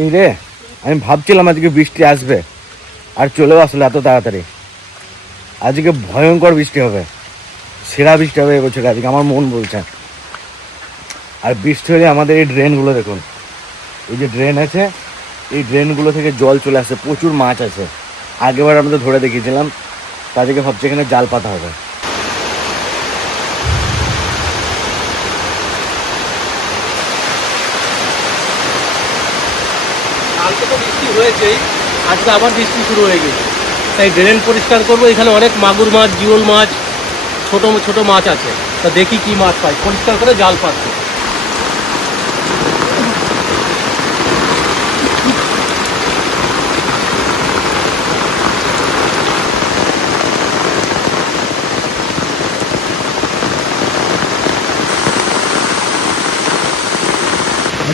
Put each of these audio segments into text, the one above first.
এই রে, আমি ভাবছিলাম আজকে বৃষ্টি আসবে, আর চলেও আসলে এত তাড়াতাড়ি। আজকে ভয়ঙ্কর বৃষ্টি হবে, সেরা বৃষ্টি হবে এবছর, আজকে আমার মন বলছে। আর বৃষ্টি হলে আমাদের এই ড্রেনগুলো দেখুন, এই যে ড্রেন আছে, এই ড্রেনগুলো থেকে জল চলে আসে, প্রচুর মাছ আছে। আগেবার আমরা ধরে দেখিয়েছিলাম, তাদেরকে ভাবছি এখানে জাল পাতা হবে। কালকে তো বৃষ্টি হয়েছেই, আজকে আবার বৃষ্টি শুরু হয়ে গেছে, তাই ড্রেন পরিষ্কার করবো। এখানে অনেক মাগুর মাছ, জিওল মাছ, ছোট ছোট মাছ আছে, তা দেখি কি মাছ পাই, পরিষ্কার করে জাল পাতবো।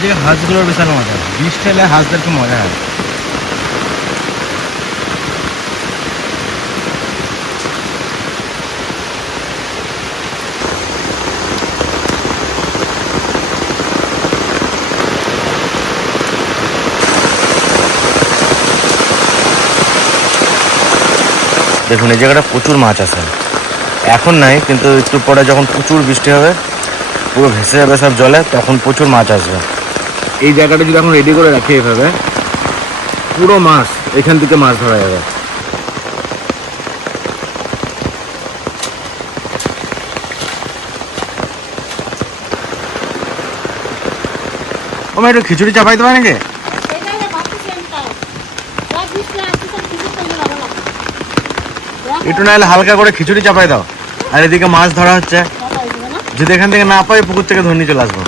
আজকে হাঁসগুলোর বিশাল মজা, বৃষ্টি হলে হাঁসদের খুব মজা হয়। দেখুন এই জায়গাটা প্রচুর মাছ আছে, এখন নাই, কিন্তু একটু পরে যখন প্রচুর বৃষ্টি হবে, পুরো ভেসে যাবে সব জলে, তখন প্রচুর মাছ আসবে। এই জায়গাটা যদি এখন রেডি করে রাখি এভাবে, পুরো মাছ এখান থেকে মাছ ধরা যাবে। ও মা, একটু খিচুড়ি চাপাই দেবে নাকি? একটু নাহলে হালকা করে খিচুড়ি চাপাই দাও। আর এদিকে মাছ ধরা হচ্ছে, যদি এখান থেকে না পাই পুকুর থেকে ধরে নিয়ে চলে আসবো।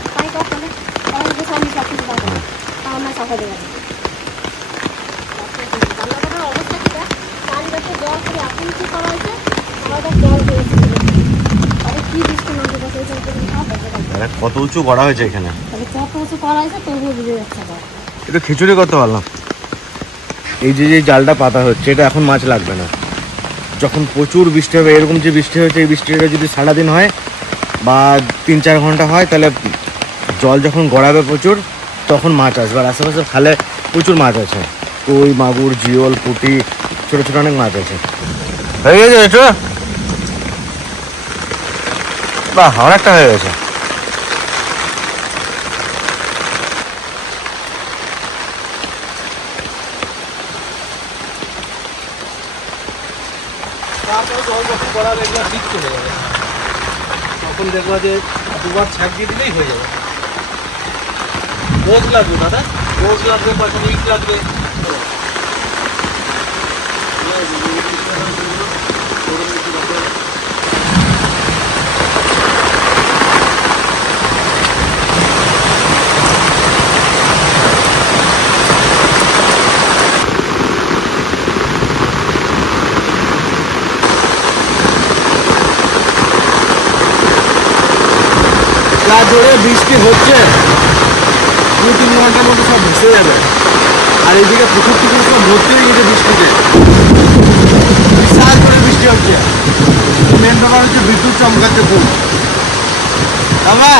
কত উঁচু করা হয়েছে এখানে, একটু খিচুড়ি করতে পারলাম। এই যে জালটা পাতা হচ্ছে, এটা এখন মাছ লাগবে না। যখন প্রচুর বৃষ্টি হবে, এরকম যে বৃষ্টি হয়েছে, এই বৃষ্টিটা যদি সারাদিন হয় বা 3-4 ঘন্টা হয়, তাহলে জল যখন গড়াবে প্রচুর, তখন মাছ আসবে। আর আশেপাশে খালে প্রচুর মাছ আছে, কই, মাগুর, জিওল, পুঁটি, ছোটো ছোটো অনেক মাছ আছে। হয়ে গেছে একটু, বাহ, অনেকটা হয়ে গেছে। তারপরে জল যখন গড়াবে, এগুলো ঠিক চলে যাবে, তখন দেখবা যে দুবার ছাঁক দিয়ে দিলেই হয়ে যাবে। রোজ লাগবে দাদা, রোজ লাগবে, কখন ইট লাগবে। যা জোরে বৃষ্টি হচ্ছে, 2-3 ঘন্টার মধ্যে সব ভেসে যাবে। আর এইদিকে পুকুর টুকুর সব ভর্তি হয়ে গেছে বৃষ্টিতে, বিশাল করে বৃষ্টি হচ্ছে। মেন ব্যাপার হচ্ছে বিদ্যুৎ চমকাচ্ছে খুব। বাবা,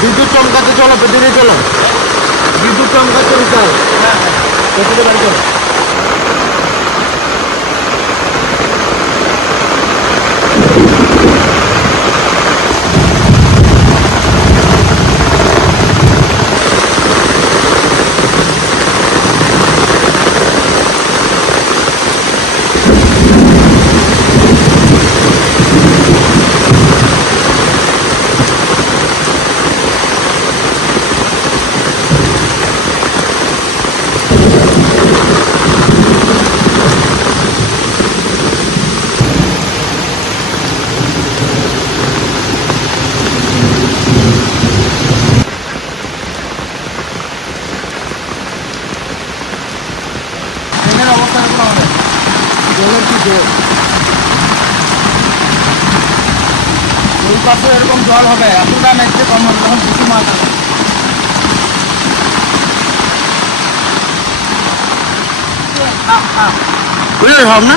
বিদ্যুৎ চমকাচ্ছে, চলো পেটে চলো, বিদ্যুৎ চমকাচ্ছে বিশাল। পেটে বাড়ি চলো। জলের কি জল, ওই পাশে এরকম জল হবে, এতটা নেচে কম হবে, তখন কিছু মাছ হবে। বুঝলে ভাব না,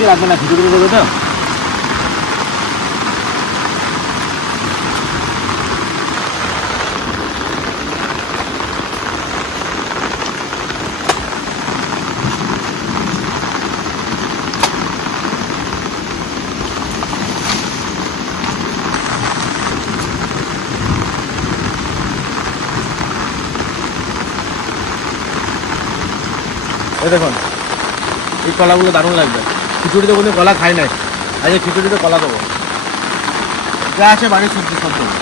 বেশি লাগবে না, খিচুড়ি দেবে তো। এই দেখুন এই কলাগুলো দারুণ লাগবে। খিচুড়িতে কোনো কলা খাই নাই, আজকে খিচুড়িতে কলা দেবো। যা আছে বাড়ির সবজি সব দেবো।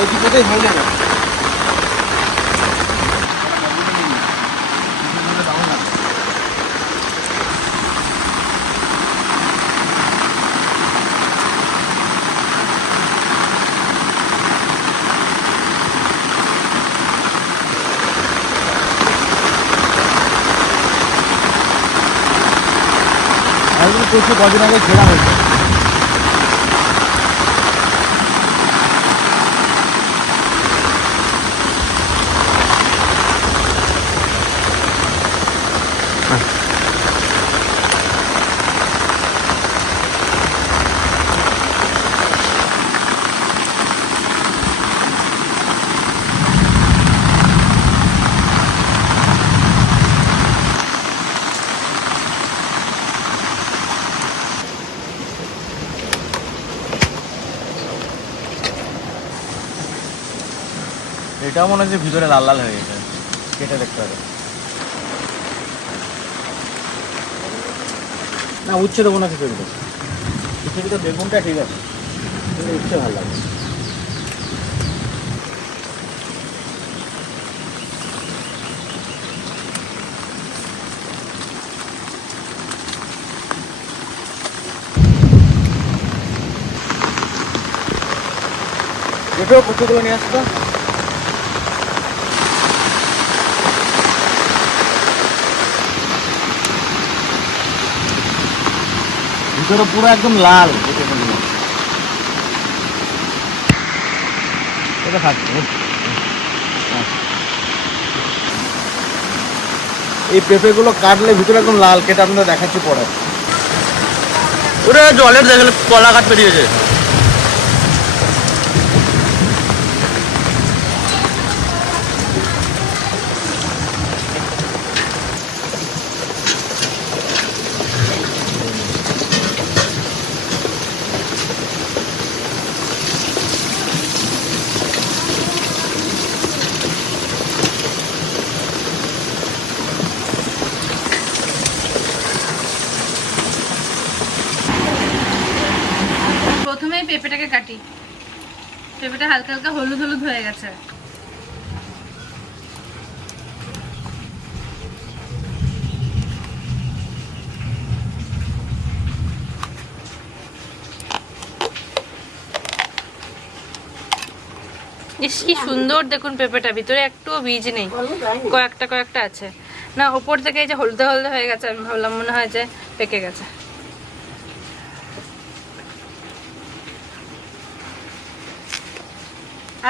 এই দুটোতেই হয়ে যাবে। প্রচুর কদিন আগে ঘেরা হয়েছে। এটাও মনে হচ্ছে ভিতরে লাল লাল হয়ে গেছে, কেটে দেখতে হবে। না উচ্ছে দেবো না খিচুড়িতে, খিচুড়িতে বেগুনটা ঠিক আছে, কিন্তু উচ্ছে ভালো লাগে। যেটাও কচুগুলো নিয়ে আসতো। ভিতরে পুরো একদম লাল। এটা খাচ্ছি। এই পেঁপেগুলো কাটলে ভিতরে একদম লাল, কেটে আপনাদের দেখাচ্ছি পরে। ওরে জলের দেখলে কলা কাঠ পেরিয়েছে। প্রথমেই পেঁপেটাকে কাটি। পেঁপেটা হালকা হালকা হলুদ হলুদ হয়ে গেছে। ইস কি সুন্দর দেখুন পেঁপেটা, ভিতরে একটুও বীজ নেই, কয়েকটা আছে। না ওপর থেকে এই যে হলদে হলদে হয়ে গেছে, আমি ভাবলাম মনে হয় যে পেকে গেছে।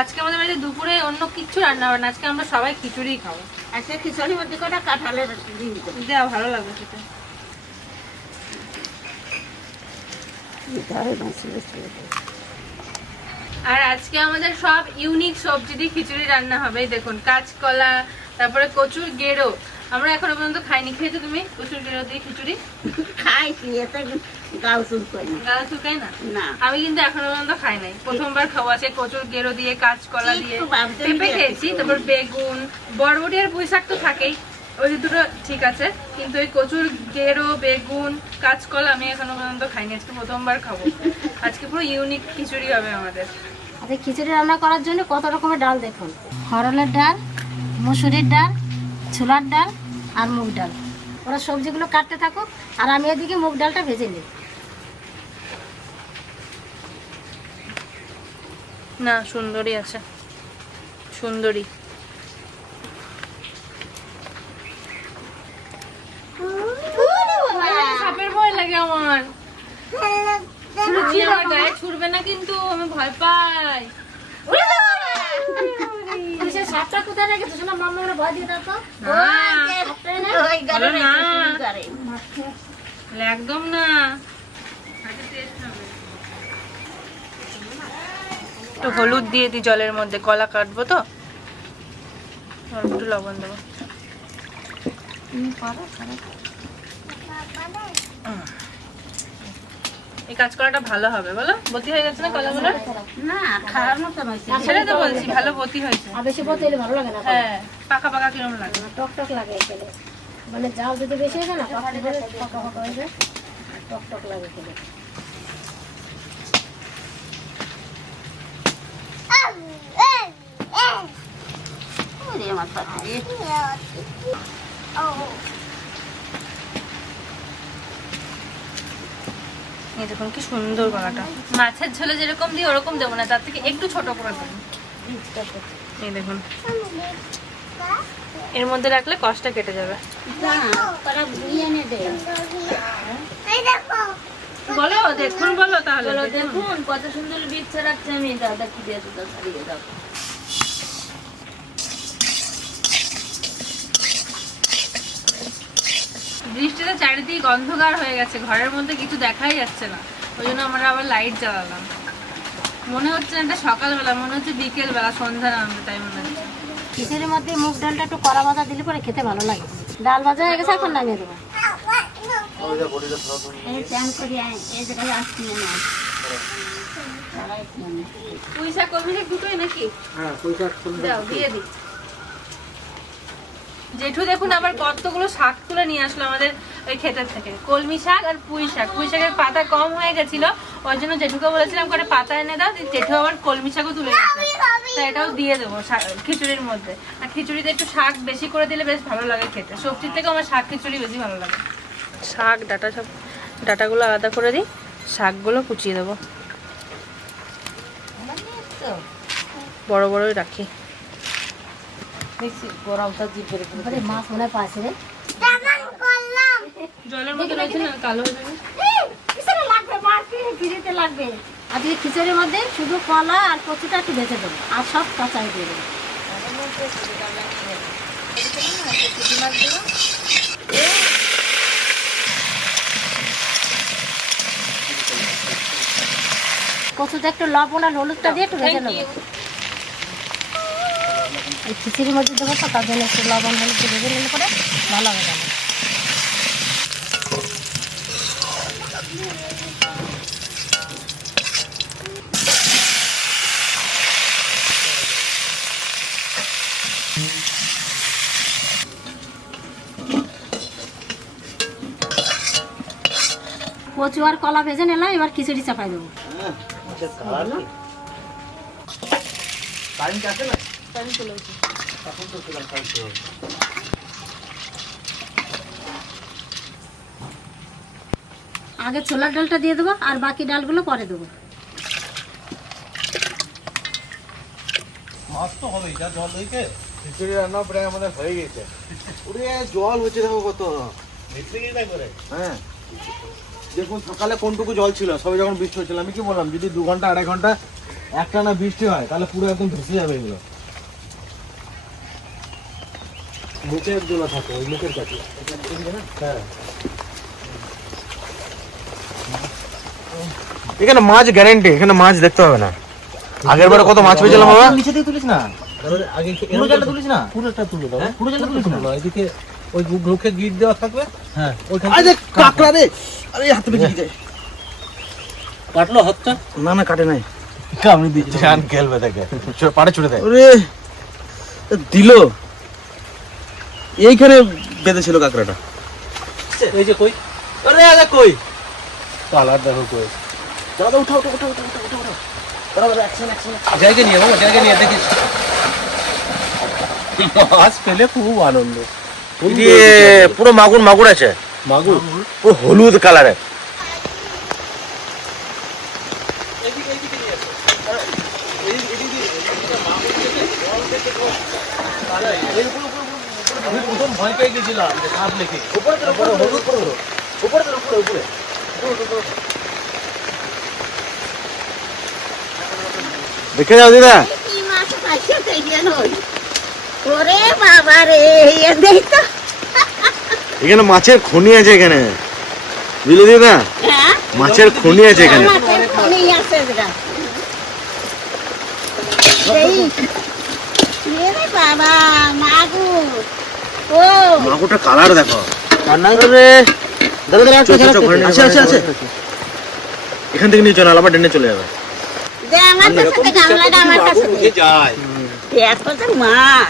আজকে আমাদের বাড়িতে দুপুরে অন্য কিছু রান্না হবে না, আজকে আমরা সবাই খিচুড়ি খাবো। আজকে খিচুড়ির মধ্যে কটা কাঁঠালের দেওয়া ভালো লাগবে সেটা। আর আজকে আমাদের সব ইউনিক সবজি দিয়ে খিচুড়ি রান্না হবে। দেখুন কাঁচকলা, তারপরে কচুর গেরো। আমরা এখনো পর্যন্ত খাইনি। খেয়েছো তুমি কচুর গেরো দিয়ে খিচুড়ি? খাইছি, এতে গাও চুলকায় না। গাল চুলকায় না? না। আমি কিন্তু এখনো পর্যন্ত খাই নাই, প্রথমবার খাওয়া। আছে কচুর গেরো দিয়ে, কাঁচকলা দিয়ে, পেঁপে খেয়েছি, তারপর বেগুন, বরবটি আর পুঁই শাক তো থাকেই। ওই দুটো ঠিক আছে, কিন্তু ওই কচুর গেরো, বেগুন, কাঁচকলা আমি এখনো পর্যন্ত খাইনি, আজকে প্রথমবার খাবো। আজকে পুরো ইউনিক খিচুড়ি হবে আমাদের। আচ্ছা, খিচুড়ি রান্না করার জন্য কত রকমের ডাল দেখুন। হরলের ডাল, মুসুরির ডাল, ছোলার ডাল আর মুগ ডাল। ওরা সবজিগুলো কাটতে থাকুক আর আমি এদিকে মুগ ডালটা ভেজে নিই। না, সুন্দরী আছে, সুন্দরী। সাপের ভয় লাগে আমার, আমার গায়ে ছুড়বে না কিন্তু, আমি ভয় পাই। সাপটা কোথায় রেখেছো? শোনা মাম্মা ভয় দিয়ে দাও তো। ওই ঘরে না। ঘরে একদম না। একটু হলুদ দিয়ে দিই জলের মধ্যে, কলা কাটবো তো, আর একটু লবণ দেবো। এই কাঁচকলাটা ভালো হবে বলো? বতি হয়ে গেছে না কলাগুলো? না খাওয়ার মতো হয়েছে। সেটাই তো বলছি, ভালো বতি হয়েছে। আর বেশি বলতে এলে ভালো লাগে না, হ্যাঁ, পাকা পাকা কিরম লাগে। টক টক লাগে খেলে। মানে জাল যদি বেশি হয়ে যায় না, পাকা পাকা পাকা হয়ে যায়, টক টক লাগে খেলে। ওরে আমার পাতে। এই দেখুন কি সুন্দর গলাটা। মাছের ঝোলে যেরকম দিই ওরকম দেবো না, তার থেকে একটু ছোট করে দেবো। এই দেখুন, এর মধ্যে রাখলে কষ্টটা কেটে যাবে। ওরা বুঝিয়ে এনে দে। বলো, দেখুন বলো তাহলে। দেখুন কত সুন্দর বীজ ছড়াচ্ছে। আমি দাদা কি দিয়ে দুটো ছাড়িয়ে দাও। বৃষ্টিতে চারিদিকে অন্ধকার হয়ে গেছে, ঘরের মধ্যে কিছু দেখাই যাচ্ছে না, ওই জন্য আমরা আবার লাইট জ্বালালাম। মনে হচ্ছে না এটা সকালবেলা, মনে হচ্ছে বিকেল বেলা, সন্ধ্যা নামবে তাই মনে হচ্ছে। খিচুড়ির মধ্যে মুগ ডালটা একটু কড়া ভাজা দিলে পরে খেতে ভালো লাগে। ডাল ভাজা হয়ে গেছে, এখন নামিয়ে দেবো। এই ট্যাঙ্ক করে এই জায়গায় আসছি না। পুঁই শাক, কলমি শাক দুটোই নাকি? দাও, দিয়ে দিই। জেঠু দেখুন আবার কতগুলো শাক তুলে নিয়ে আসলো আমাদের ওই ক্ষেতের থেকে, কলমি শাক আর পুঁই শাক। পুঁই শাকের পাতা কম হয়ে গেছিল, ওই জন্য জেঠুকে বলেছিলাম করে পাতা এনে দাও। জেঠু আবার কলমি শাকও তুলে গেছে, তো এটাও দিয়ে দেবো খিচুড়ির মধ্যে। আর খিচুড়িতে একটু শাক বেশি করে দিলে বেশ ভালো লাগে খেতে, সবজির থেকে আমার শাক খিচুড়ি বেশি ভালো লাগে। শাক ডাটা, সব ডাটাগুলো আলাদা করে দিই, শাকগুলো কুচিয়ে দেবো, বড় বড়ই রাখি। মাছ মনে পাশে রে, জলের মধ্যে রাখছি না, কালো হয়ে যাবে। ফ্রিতে লাগবে। আর যদি খিচুড়ির মধ্যে শুধু কলা আর কচুটা একটু ভেজে দেবো, আর সব কাঁচাই দিয়ে দেবো। কচুতে একটু লবণ আর হলুদটা দিয়ে একটু ভেজে নেবো। এই খিচুড়ির মধ্যে দেবো তো, তার জন্য একটু লবণ হলুদ ভেজে নিলে পরে ভালো হবে। কচু আর কলা ভেজে নিলাম, এবার খিচুড়ি চাপাই দেবো। আগে ছোলার ডালটা দিয়ে দেবো আর বাকি ডালগুলো পরে দেবো। মাছ তো হবেই, যা জল হয়েছে। খিচুড়ি রান্না প্রায় আমাদের হয়ে গেছে। ওরে জল হচ্ছে দেখো কত। হ্যাঁ দেখুন সকালে কোনটুকু জল ছিল, সবাই যখন বৃষ্টি হচ্ছিল। আমি কি বললাম, যদি 2 ঘন্টা 2.5 ঘন্টা একটানা বৃষ্টি হয় তাহলে পুরো একদম ভেসে যাবে এগুলো। মুখের দোলা থাকে ওই মুখের কাছে। হ্যাঁ এখানে মাছ গ্যারেন্টি, এখানে মাছ দেখতে হবে না। আগের বারে কত মাছ পেয়েছিলাম বাবা। নিচে দিয়ে তুলিস না, আগে পুরো জালটা তুলিস না, পুরোটা তুলে দাও। পুরো জালটা তুলিস না, এদিকে ওই মুখে গিট দেওয়া থাকবে। হ্যাঁ ওইখানে। আরে কাকড়া রে, আরে হাতে বেঁচে গেছে। কাটলো হাতটা? না না কাটে নাই, কামড়ে দিচ্ছে। জান খেলবে দেখে পাড়ে ছুটে দেয়। ওরে দিল এইখানে পেতে ছিল কাঁকড়াটা। এই যে কই, আরে আরে কই কালার দেখো কই। দাদা উঠাও উঠাও উঠাও উঠাও উঠাও উঠাও। বরাবর অ্যাকশন অ্যাকশন। জায়গা নিয়ে বাবা, জায়গা নিয়ে দেখিস। মাছ পেলে খুব আনন্দ। পুরো মাগুর মাগুর আছে, মাগুর পুরো হলুদ কালারের। আমি প্রথম ভয় পেয়ে গেছিলাম যে সাপ লেখে। দেখে যাও দিদা, কি মাছ পাইছে দেখে নই। ওরে বাবা রে, এ দেখ তো। এখানে মাছের খনি আছে এখানে, বুঝলে দিদা, হ্যাঁ, মাছের খনি আছে এখানে। মাছের খনি আছে এরা। এই, এরে বাবা, মাগুর। ও, মাগুরটা কালার দেখো। আছে আছে আছে, এখান থেকে নিয়ে চলো, আবার ডেনে চলে যাবে। দে আমার কাছে গামলাটা আমার কাছে দে। যায় এত তো মাছ।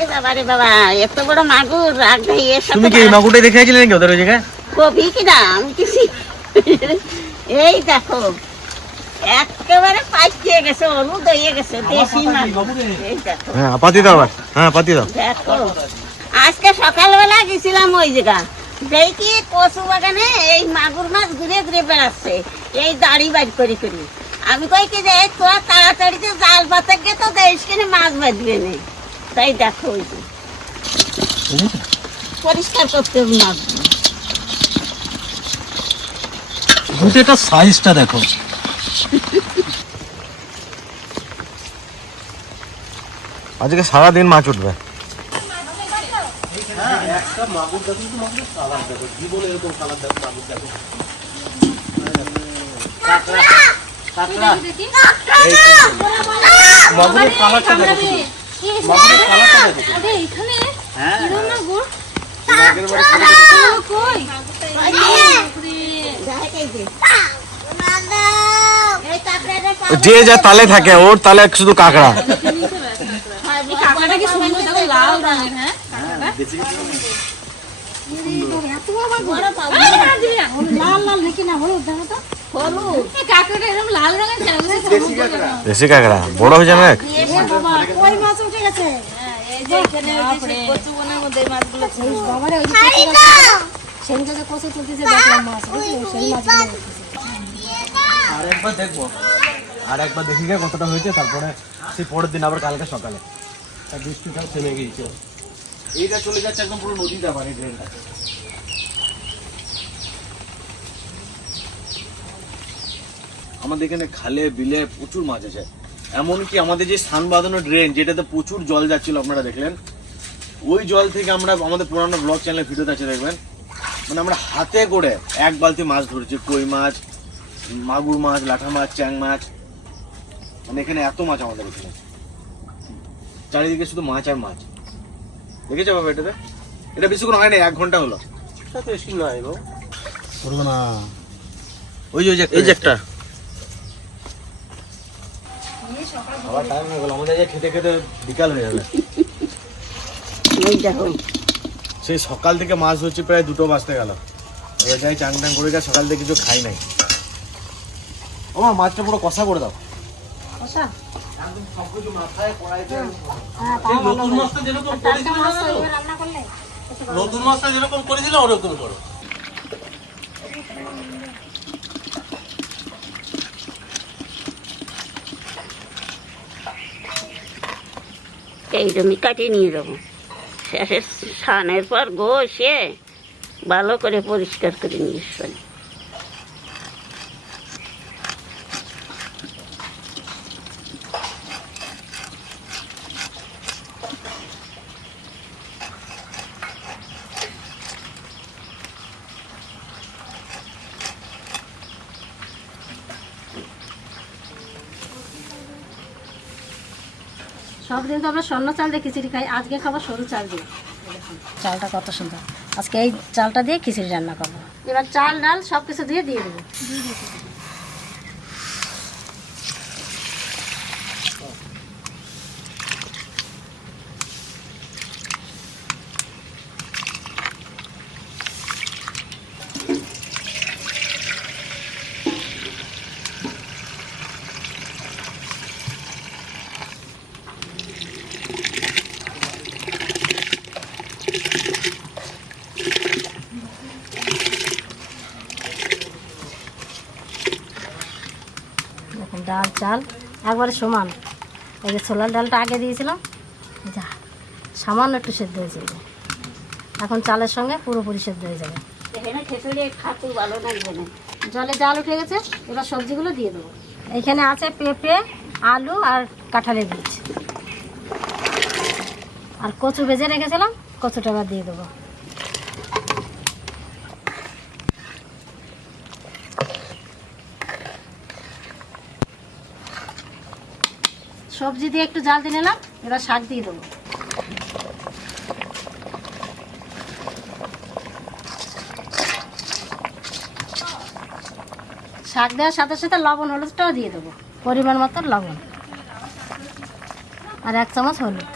এ বাবা রে বাবা, এত বড় মাগুর রাখ ভাই এর সাথে। তুমি কি এই মাগুরটাই দেখে আছিলে নাকি ওদের ওই জায়গায়? কবি কি দাম কিছু। এই দেখো, একেবারে পাইয়ে গেছে, হলুদ হয়ে গেছে, দেশি মাছ। এই দেখো, হ্যাঁ পাতি দাও আবার, হ্যাঁ পাতি দাও। দেখো আজকে সকালবেলা গেছিলাম ওই জায়গা, দেখি কচু বাগানে এই মাগুর মাছ ঘুরে ঘুরে বেড়াচ্ছে, এই দাড়ি বাজ করি করি। আমি কই কি যে তোর তাড়াতাড়িতে জাল পাতে গে তো দেশ কিনে মাছ বাঁধবে না। তাই দেখো ওই যে পরিষ্কার করতে হবে মাছগুলো। এটা সাইজটা দেখো। আজকে সারাদিন মাছ উঠবে। একটা মাগুর দেখো, কিন্তু মাগুরের কালার দেখো, জীবনে এরকম কালার দেখো মাগুর দেখো। মাগুরের কালারটা দেখো, মাগুরের কালারটা দেখো। যে যা তালে থাকে, ওর তালে শুধু কাঁকড়া। কাঁকড়াটা কি সুন্দর দেখো, লাল রঙের। হ্যাঁ লাল লাল দেখি না, হলুদ দেখো তো। এই কাঁকড়াটা এরকম লাল রঙের কেন? দেশি কাঁকড়া বড় হয়ে যাবে। এ বাবা, কই মাছ উঠে গেছে। এই যে এখানে কচু বনের মধ্যে এই মাছগুলো ছিল। এই বাবারে, ওই যে কচু গাছে, সেই জায়গায় কচু তুলতেছে, দেখলাম মাছ, বুঝলি? সেই মাছগুলো উঠতেছে। আর একবার দেখবো, আর একবার দেখি গে কতটা হয়েছে, তারপরে সেই পরের দিন আবার কালকে সকালে। আর বৃষ্টিটাও থেমে গিয়েছে। এইটা চলে যাচ্ছে একদম পুরো নদীটা, মানে ড্রেনটা। আমাদের এখানে খালে বিলে প্রচুর মাছ আছে। এমনকি আমাদের যে স্থান বাঁধানো ড্রেন, যেটাতে প্রচুর জল যাচ্ছিল আপনারা দেখলেন, ওই জল থেকে আমরা আমাদের পুরানো ব্লগ চ্যানেলে ভিডিওতে আছে দেখবেন, মানে আমরা হাতে করে এক বালতি মাছ ধরেছি। কই মাছ, মাগুর মাছ, লাঠা মাছ, চ্যাং মাছ, মানে এখানে এত মাছ আমাদের এখানে, চারিদিকে শুধু মাছ আর মাছ। দেখেছো বাবা এটাতে? এটা বেশিক্ষণ হয় না, 1 ঘন্টা হলো। তা তো বেশি নয় গো। করবো না, ওই যে এই যে একটা আবার টাইম হয়ে গেল আমাদের, খেতে খেতে বিকাল হয়ে যাবে। ওই দেখো, সেই সকাল থেকে মাছ ধরছি, প্রায় 2টো বাজতে গেল। এবার যাই চাং টাং করে, সকাল থেকে কিছু খাই নাই। ও মা, মাছটা পুরো কষা করে দাও। কষা? একদম সবকিছু মাথায় কড়াইতে। হ্যাঁ, এই তাও ভালো নতুন হয়। মাছটা যেরকম টাটকা করেছিল মাছ তো জানো তো? এইভাবে রান্না করলে নতুন মাছটা যেরকম করেছিল ওরকম করো। এইরকমই কাটিয়ে নিয়ে যাবো। শেষে স্নানের পর ঘষে ভালো করে পরিষ্কার করে নিয়ে আসবেন। সব দিন তো আমরা স্বর্ণ চাল দিয়ে খিচুড়ি খাই, আজকে খাবো সরু চাল দিয়ে। চালটা কত সুন্দর, আজকে এই চালটা দিয়ে খিচুড়ি রান্না করবো। এবার চাল ডাল সব কিছু দিয়ে দেবো। দেখুন ডাল চাল একবারে সমান। এই যে ছোলার ডালটা আগে দিয়েছিলাম, যা সামান্য একটু সেদ্ধ হয়েছিল, এখন চালের সঙ্গে পুরোপুরি সেদ্ধ হয়ে যাবে। এখানে খিচুড়ি খাতু ভালো লাগবে না। জলে জাল উঠে গেছে, এবার সবজিগুলো দিয়ে দেবো। এখানে আছে পেঁপে, আলু আর কাঁঠালের বীজ, আর কচু ভেজে রেখেছিলাম, কচুটা আবার দিয়ে দেবো। সবজি দিয়ে একটু জাল দিয়ে নিলাম, এবার শাক দিয়ে দেবো। শাক দেওয়ার সাথে সাথে লবণ হলুদটাও দিয়ে দেবো, পরিমাণ মতো লবণ আর 1 চামচ হলুদ,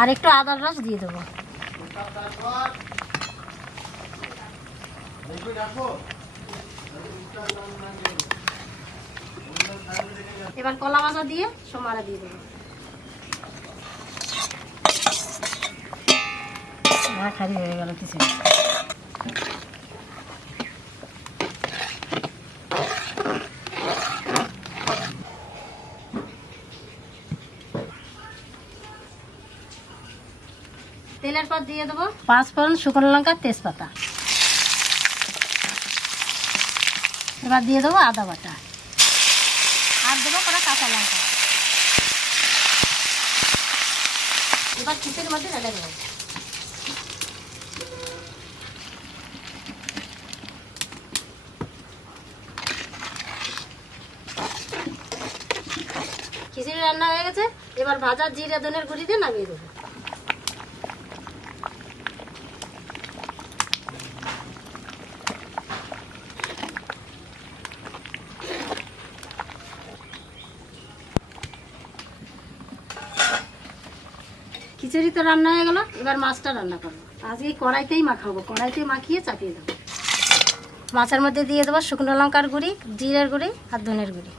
আর একটু আদার রস দিয়ে দেবো। এবার কলা ভাজা দিয়ে সোমারা দিয়ে দেবো। খালি হয়ে গেল কিছু। তেলের পর দিয়ে দেবো 5 ফোড়ন, শুকনো লঙ্কা, তেজপাতা। এবার দিয়ে দেবো আদা বাটা, আর দেবো কটা কাঁচা লঙ্কা। এবার খিচুড়ির মধ্যে ঢেলে দেবো। খিচুড়ি রান্না হয়ে গেছে, এবার ভাজা জিরে ধনের গুঁড়ি দিয়ে নামিয়ে দেবো। খিচুড়ি তো রান্না হয়ে গেল, এবার মাছটা রান্না করবো। আজকে কড়াইতেই মাখাবো, কড়াইতে মাখিয়ে চাপিয়ে দেবো। মাছের মধ্যে দিয়ে দেবো শুকনো লঙ্কার গুঁড়ি, জিরের গুঁড়ি আর ধনের গুঁড়ি,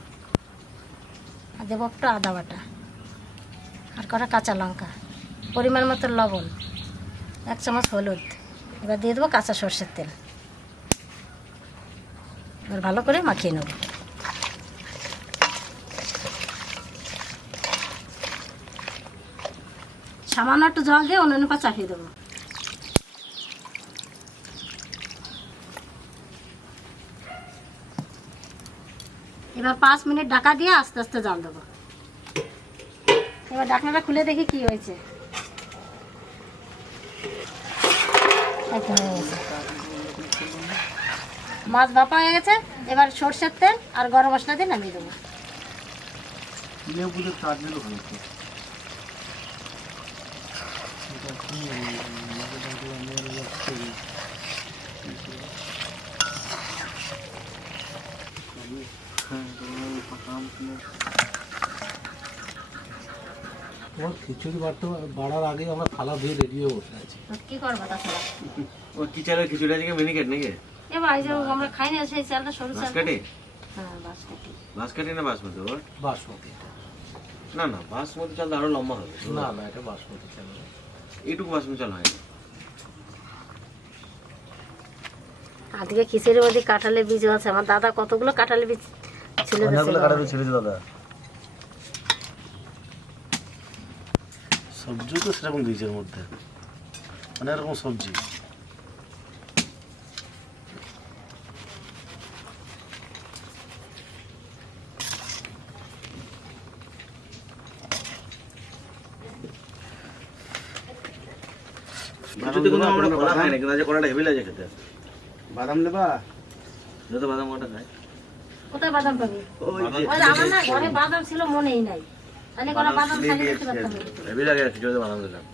আর দেবো একটু আদা বাটা, আর কটা কাঁচা লঙ্কা, পরিমাণ মতো লবণ, 1 চামচ হলুদ। এবার দিয়ে দেবো কাঁচা সর্ষের তেল। এবার ভালো করে মাখিয়ে নেব। সামান্য একটু জল দিয়ে অন্য পা চাপিয়ে দেবো। এবার 5 মিনিট ঢাকা দিয়ে আস্তে আস্তে জাল দেবো। এবার ঢাকনাটা খুলে দেখি কি হয়েছে। মাছ ভাপা হয়ে গেছে, এবার সর্ষের তেল আর গরম মশলা দিয়ে নামিয়ে দেবো। তোমার খিচুড়ি বাড়ার আগে আমরা থালা ধুয়ে রেডি হয়ে বসে আছি। কি করবো তাছাড়া? ও কি চালের খিচুড়ি আজকে মিনিকেট নাকি? এবার এই যে আমরা খাই না সেই চালটা, সরু চাল। বাঁশকাঠি? হ্যাঁ বাঁশকাঠি। বাঁশকাঠি না বাসমতি? ওর বাসমতি। না না, বাসমতি চাল আরো লম্বা হবে। না না, এটা বাসমতি চাল। এইটুকু বাসমতি চাল হয় না। আজকে খিচুড়ির মধ্যে কাঁঠালের বীজ আছে। আমার দাদা কতগুলো কাঁঠালের বীজ ছেলে দিয়েছে। সবজিও তো সেরকম দিয়েছে এর মধ্যে, অনেক রকম সবজি। খিচুড়ি কোনো আমরা কলা খাই না, কিন্তু আজকে কলাটা হেভি লাগে খেতে। বাদাম নেবা? যত বাদাম কটা খাই। কোথায় বাদাম পাবি? ওই যে ওই আমার না ঘরে বাদাম ছিল, মনেই নাই। তাহলে কোনো বাদাম খাইলে দেখতে পারতাম না। হেভি লাগে খিচুড়িতে বাদাম দিলাম।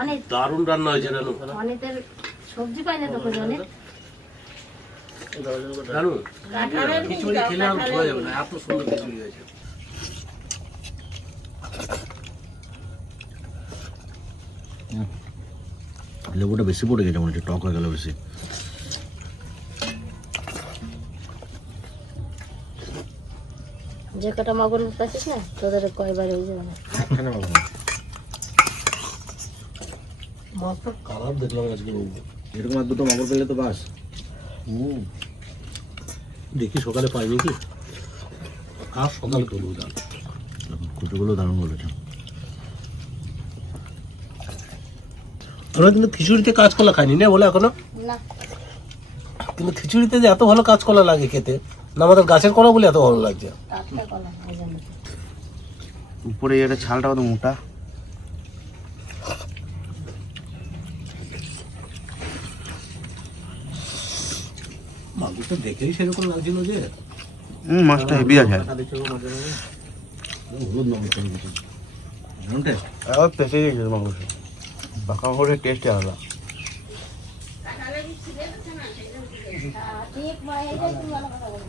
অনেক দারুণ রান্না হয়েছে রানু। অনেকের সবজি পাই না তো কোনো অনেক। রানু কাঁঠালের বীজ খিচুড়ি দাও, খেলে আর কাঁঠালের ধোয়া যাবে বীজ। না, এত সুন্দর খিচুড়ি হয়েছে। লেবুটা বেশি পড়ে গেছে মনে হচ্ছে, টক হয়ে গেল বেশি। যে কটা মাগুর পাচ্ছিস না, তোদের কয়বার হয়ে যাবে না। মাছটার কালার দেখলাম আজকে বাবু। এরকম আর দুটো মাগুর পেলে তো বাস। দেখি সকালে পাইনি কি, আর সকালে তুলবো জাল। কুচুগুলো দারুণ বলেছে। আমরা কিন্তু খিচুড়িতে কাঁচকলা খাইনি না বলে এখনো, না কিন্তু খিচুড়িতে যে এত ভালো কাঁচকলা লাগে খেতে, না আমাদের গাছের কলা বলে এত ভালো লাগছে। টাটকা কলা ওই জন্য। উপরে এটা ছালটা কত মোটা। মাগুরটা দেখেই সেরকম লাগছিল যে মাছটা হেভি আছে। হলুদ মাগুর করে দিচ্ছে। দারুণ টেস্ট। পেঁচে গেছে মাংস। বাঁকা করে টেস্টে আলাদা। ঠিক এইটাই তুমি ভালো কথা বলছো।